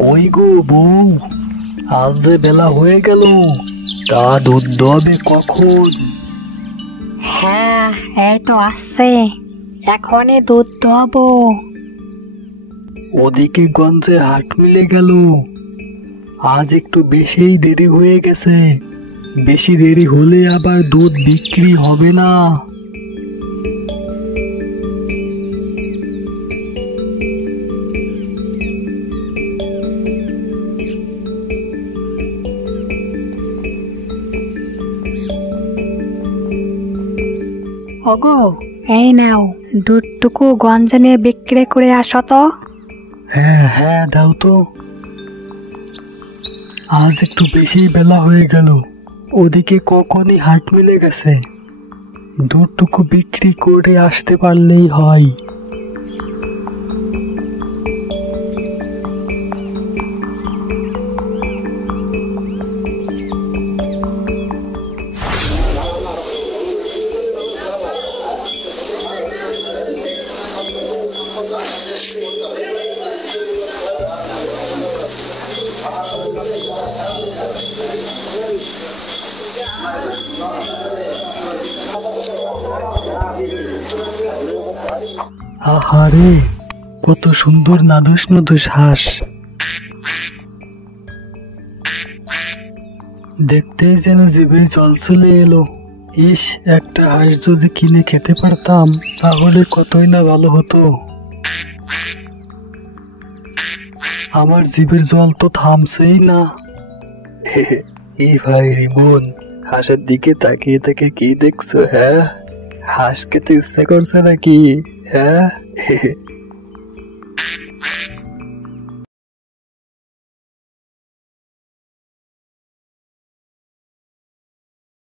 কই গো বউ, আজ যে বেলা হয়ে গেল, তা দুধ দোয়াবে কখন? হ্যাঁ, এই তো আসছে, এখনই দুধ দোয়াবো। ওদিকে গঞ্জে হাট মিলে গেল, আজ একটু বেশিই দেরি হয়ে গেছে। বেশি দেরি হলে আবার দুধ বিক্রি হবে না। ওগো, এই নাও, দুধটুকু গঞ্জে নিয়ে বিক্রি করে আসো তো। হ্যাঁ হ্যাঁ, দাও তো। আজ একটু বেশি বেলা হয়ে গেল, ওদিকে কখনই হাট মিলে গেছে। দুধটুকু বিক্রি করে আসতে পারলেই হয়। আহারে, কত সুন্দর নাদুস নাদুস হাঁস। দেখতেই যেন জিভে জল চলে এলো। ইস, একটা হাঁস যদি কিনে খেতে পারতাম তাহলে কতই না ভালো হতো। আমার জিভের জল তো থামছেই না। এই ভাই রিমন, হাঁসের দিকে তাকিয়ে তাকে কি দেখছো? হ্যাঁ, হাঁস খেতে ইচ্ছে করছে নাকি? হ্যাঁ।